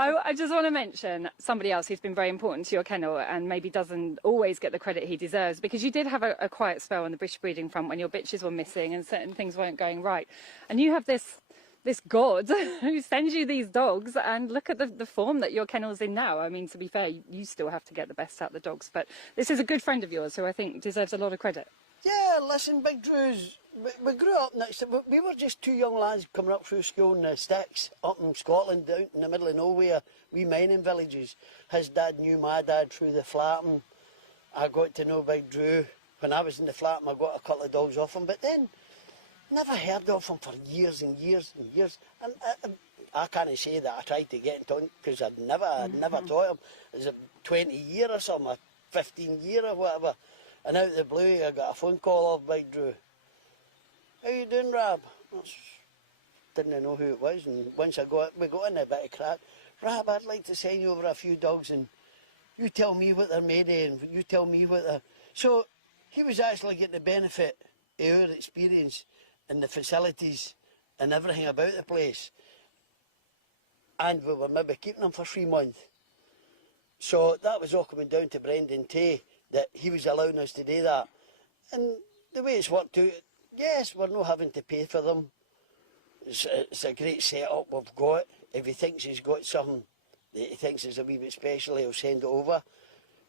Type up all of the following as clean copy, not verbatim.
I just want to mention somebody else who's been very important to your kennel and maybe doesn't always get the credit he deserves, because you did have a quiet spell on the British breeding front when your bitches were missing and certain things weren't going right. And you have this god who sends you these dogs, and look at the form that your kennel's in now. I mean, to be fair, you still have to get the best out of the dogs, but this is a good friend of yours who I think deserves a lot of credit. Yeah, listen, Big Drew's, we grew up next to, we were just two young lads coming up through school in the sticks, up in Scotland, out in the middle of nowhere, wee mining villages. His dad knew my dad through the flatting. I got to know Big Drew. When I was in the flatting, I got a couple of dogs off him, but then never heard of him for years and years and years. And I can't say that I tried to get in touch, because I'd never taught him. It was a 20 year or something, a 15 year or whatever. And out of the blue, I got a phone call off Big Drew. How you doing, Rab? Didn't know who it was, and once we got in a bit of crack. Rab, I'd like to send you over a few dogs, and you tell me what they're made of, and you tell me what they're... So he was actually getting the benefit of our experience and the facilities and everything about the place. And we were maybe keeping them for 3 months. So that was all coming down to Brendan Tay, that he was allowing us to do that. And the way it's worked out, yes, we're not having to pay for them. It's a great setup we've got. If he thinks he's got something that he thinks is a wee bit special, he'll send it over.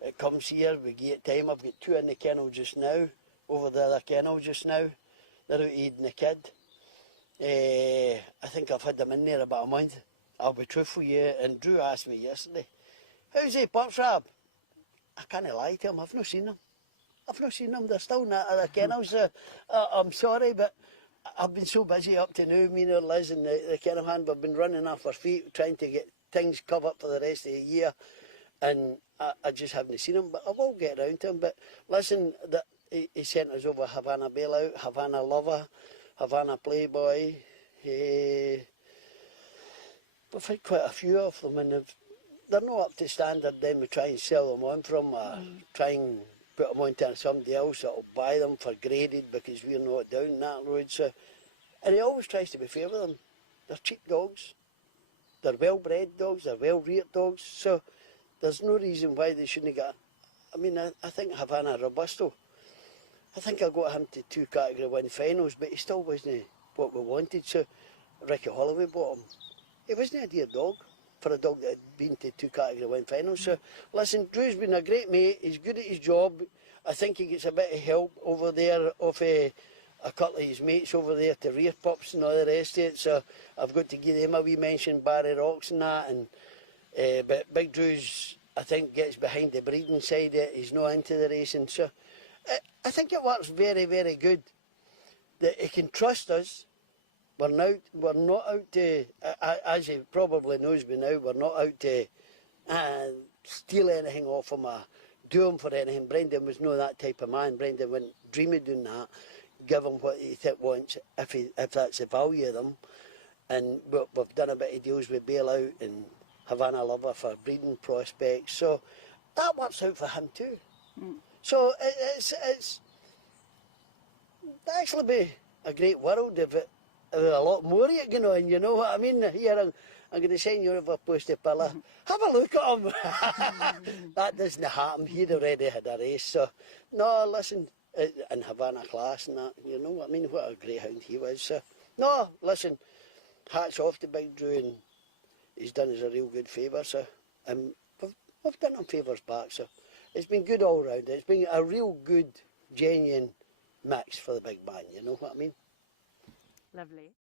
It comes here, we give it time. I've got 2 in the kennel just now, over the other kennel just now. They're out eating the kid. I think I've had them in there about a month. I'll be truthful with you, and Drew asked me yesterday, how's he, pups, Rab? I can't lie to him, I've not seen them. I've not seen them, they're still in that other kennels. I'm sorry, but I've been so busy up to now, me and Liz and the kennel hand, we've been running off our feet, trying to get things covered for the rest of the year, and I just haven't seen them, but I will get around to them. But listen, he sent us over Havana Bailout, Havana Lover, Havana Playboy. We've had quite a few of them, and they're not up to standard. Then we try and sell them on from, try and put them on to somebody else that will buy them for graded, because we're not down that road. So, and he always tries to be fair with them. They're cheap dogs, they're well-bred dogs, they're well-reared dogs, so there's no reason why they shouldn't get... I mean, I think Havana Robusto, I think I got him to 2 Category 1 finals, but he still wasn't what we wanted, so 𝐊𝐂𝐍𝐶𝐄𝐈𑑑 bought him. He wasn't a dear dog for a dog that had been to 2 Category 1 finals. So, listen, Drew's been a great mate, he's good at his job. I think he gets a bit of help over there off a couple of his mates over there to rear pups and all the rest of it, so I've got to give them a wee mention, Barry Rocks and that. And but Big Drew's, I think, gets behind the breeding side of it, he's not into the racing, so I think it works very, very good that he can trust us. We're not out to, as he probably knows by now, we're not out to steal anything off him or do him for anything. Brendan was not that type of man. Brendan wouldn't dream of doing that. Give him what he wants if that's the value of them. And we've done a bit of deals with Bailout and Havana Lover for breeding prospects. So that works out for him too. So it's actually be a great world if it a lot more of it going on, you know what I mean? Here I'm going to send you over Post a Pillar. Have a look at him. That doesn't happen. He'd already had a race, so no, listen, in Havana class and that, you know what I mean? What a greyhound he was. So no, listen, hats off to Big Drew, and he's done us a real good favour. So we've done him favours back. So it's been good all round. It's been a real good, genuine mix for the big man. You know what I mean? Lovely.